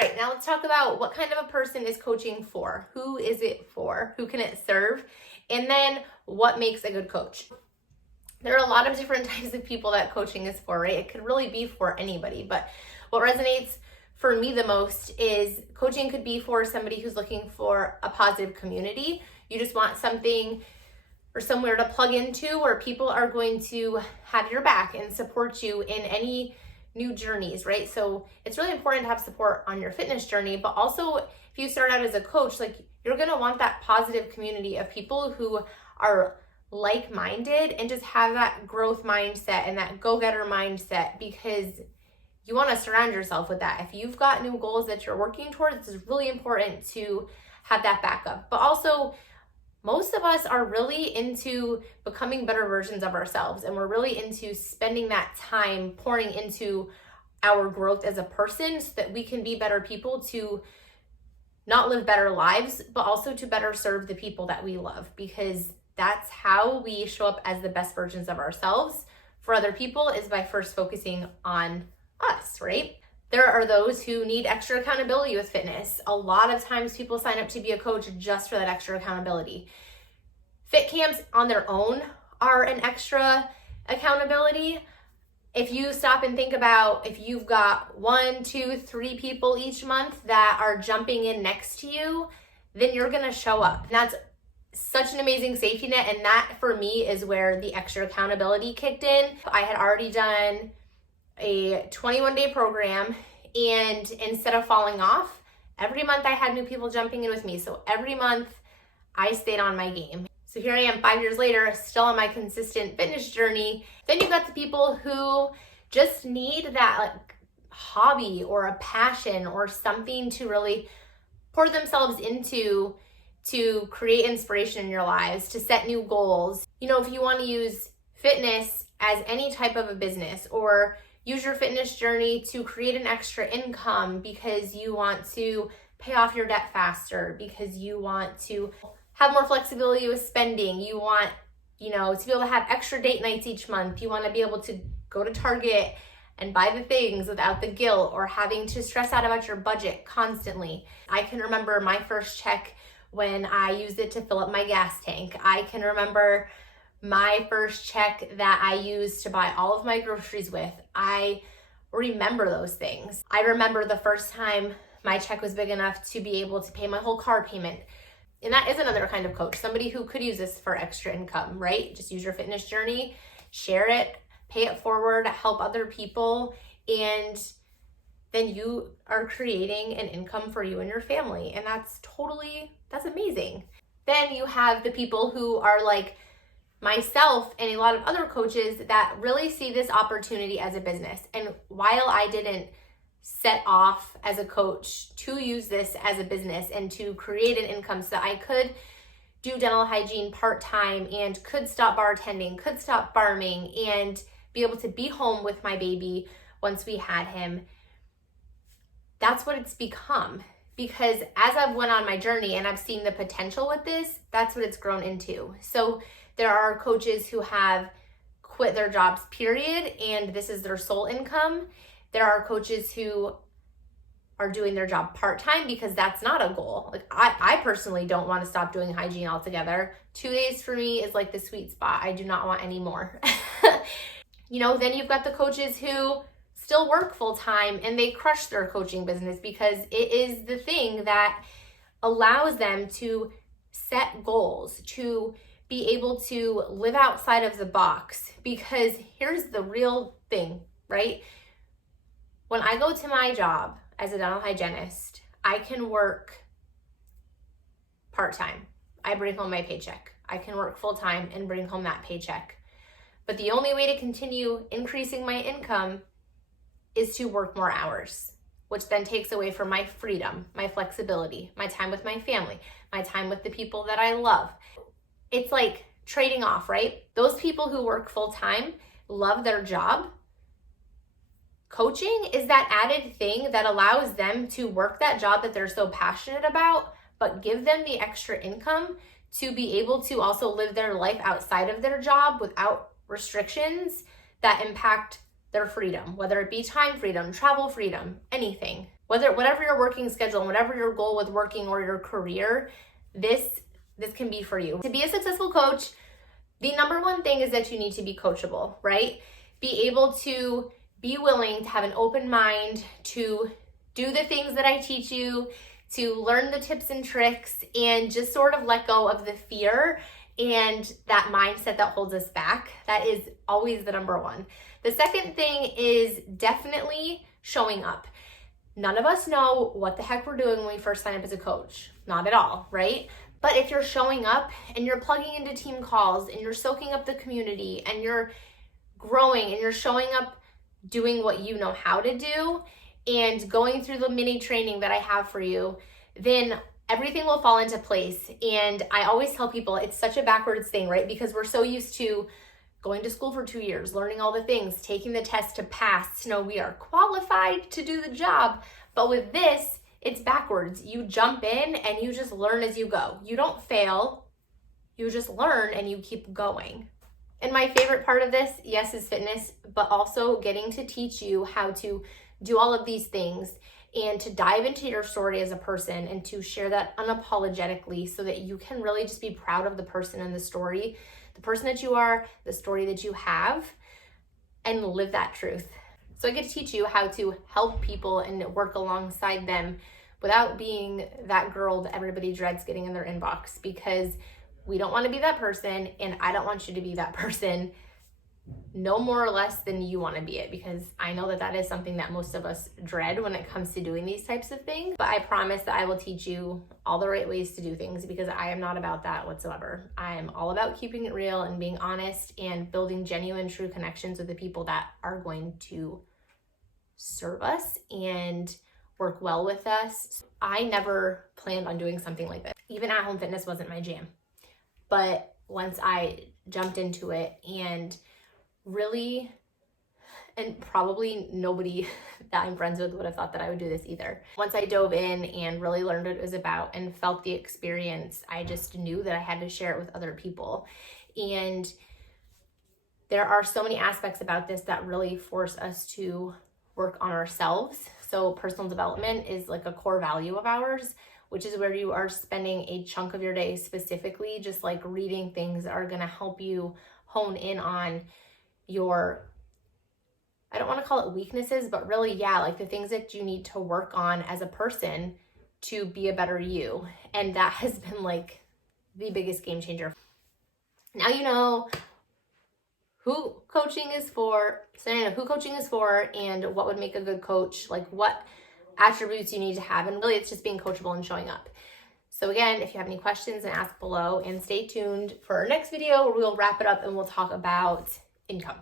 right, now let's talk about what kind of a person is coaching for. Who is it for? Who can it serve? And then what makes a good coach? There are a lot of different types of people that coaching is for, right? It could really be for anybody, but what resonates for me the most is coaching could be for somebody who's looking for a positive community. You just want something or somewhere to plug into where people are going to have your back and support you in any new journeys, right? So it's really important to have support on your fitness journey, but also if you start out as a coach, like you're gonna want that positive community of people who are like-minded and just have that growth mindset and that go-getter mindset, because you want to surround yourself with that. If you've got new goals that you're working towards, it's really important to have that backup. But also, most of us are really into becoming better versions of ourselves, and we're really into spending that time pouring into our growth as a person so that we can be better people to not live better lives, but also to better serve the people that we love, because that's how we show up as the best versions of ourselves for other people, is by first focusing on us, right? There are those who need extra accountability with fitness. A lot of times people sign up to be a coach just for that extra accountability. Fit camps on their own are an extra accountability. If you stop and think about if you've got 1, 2, 3 people each month that are jumping in next to you, then you're gonna show up. And that's such an amazing safety net, and that for me is where the extra accountability kicked in. I had already done a 21-day program, and instead of falling off, every month I had new people jumping in with me. So every month I stayed on my game. So here I am 5 years later, still on my consistent fitness journey. Then you've got the people who just need that like hobby or a passion or something to really pour themselves into, to create inspiration in your lives, to set new goals. You know, if you want to use fitness as any type of a business, or use your fitness journey to create an extra income because you want to pay off your debt faster, because you want to have more flexibility with spending, you want, you know, to be able to have extra date nights each month, you want to be able to go to Target and buy the things without the guilt or having to stress out about your budget constantly. I can remember my first check when I used it to fill up my gas tank. I can remember my first check that I used to buy all of my groceries with. I remember those things. I remember the first time my check was big enough to be able to pay my whole car payment. And that is another kind of coach, somebody who could use this for extra income, right? Just use your fitness journey, share it, pay it forward, help other people, and then you are creating an income for you and your family. And that's amazing. Then you have the people who are like myself and a lot of other coaches that really see this opportunity as a business. And while I didn't set off as a coach to use this as a business and to create an income so that I could do dental hygiene part-time and could stop bartending, could stop farming, and be able to be home with my baby once we had him, that's what it's become. Because as I've went on my journey and I've seen the potential with this, that's what it's grown into. So there are coaches who have quit their jobs, period, and this is their sole income. There are coaches who are doing their job part-time because that's not a goal. Like I personally don't want to stop doing hygiene altogether. 2 days for me is like the sweet spot. I do not want any more. You know, then you've got the coaches who still work full-time and they crush their coaching business because it is the thing that allows them to set goals, to be able to live outside of the box. Because here's the real thing, right? When I go to my job as a dental hygienist, I can work part-time. I bring home my paycheck. I can work full-time and bring home that paycheck. But the only way to continue increasing my income is to work more hours, which then takes away from my freedom, my flexibility, my time with my family, my time with the people that I love. It's like trading off, right? Those people who work full-time love their job. Coaching is that added thing that allows them to work that job that they're so passionate about, but give them the extra income to be able to also live their life outside of their job without restrictions that impact their freedom, whether it be time freedom, travel freedom, anything. whatever your working schedule and whatever your goal with working or your career, this can be for you. To be a successful coach, the number one thing is that you need to be coachable, right? Be able to be willing to have an open mind, to do the things that I teach you, to learn the tips and tricks, and just sort of let go of the fear and that mindset that holds us back. That is always the number one. The second thing is definitely showing up. None of us know what the heck we're doing when we first sign up as a coach. Not at all, right? But if you're showing up and you're plugging into team calls and you're soaking up the community and you're growing and you're showing up doing what you know how to do and going through the mini training that I have for you, then everything will fall into place. And I always tell people it's such a backwards thing, right? Because we're so used to going to school for 2 years, learning all the things, taking the test to pass, to know we are qualified to do the job. But with this, it's backwards. You jump in and you just learn as you go. You don't fail, you just learn and you keep going. And my favorite part of this, yes, is fitness, but also getting to teach you how to do all of these things and to dive into your story as a person and to share that unapologetically so that you can really just be proud of the person and the story, the person that you are, the story that you have, and live that truth. So I get to teach you how to help people and work alongside them without being that girl that everybody dreads getting in their inbox, because we don't want to be that person, and I don't want you to be that person no more or less than you want to be it, because I know that that is something that most of us dread when it comes to doing these types of things. But I promise that I will teach you all the right ways to do things, because I am not about that whatsoever. I am all about keeping it real and being honest and building genuine, true connections with the people that are going to serve us and work well with us. I never planned on doing something like this. Even at-home fitness wasn't my jam. But once I jumped into it, and really, and probably nobody that I'm friends with would have thought that I would do this either. Once I dove in and really learned what it was about and felt the experience, I just knew that I had to share it with other people. And there are so many aspects about this that really force us to work on ourselves. So personal development is like a core value of ours, which is where you are spending a chunk of your day specifically just like reading things that are going to help you hone in on your, I don't want to call it weaknesses, but really, yeah, like the things that you need to work on as a person to be a better you. And that has been like the biggest game changer. Now you know who coaching is for, and what would make a good coach, like what attributes you need to have. And really it's just being coachable and showing up. So again, if you have any questions, then ask below, and stay tuned for our next video where we'll wrap it up and we'll talk about income.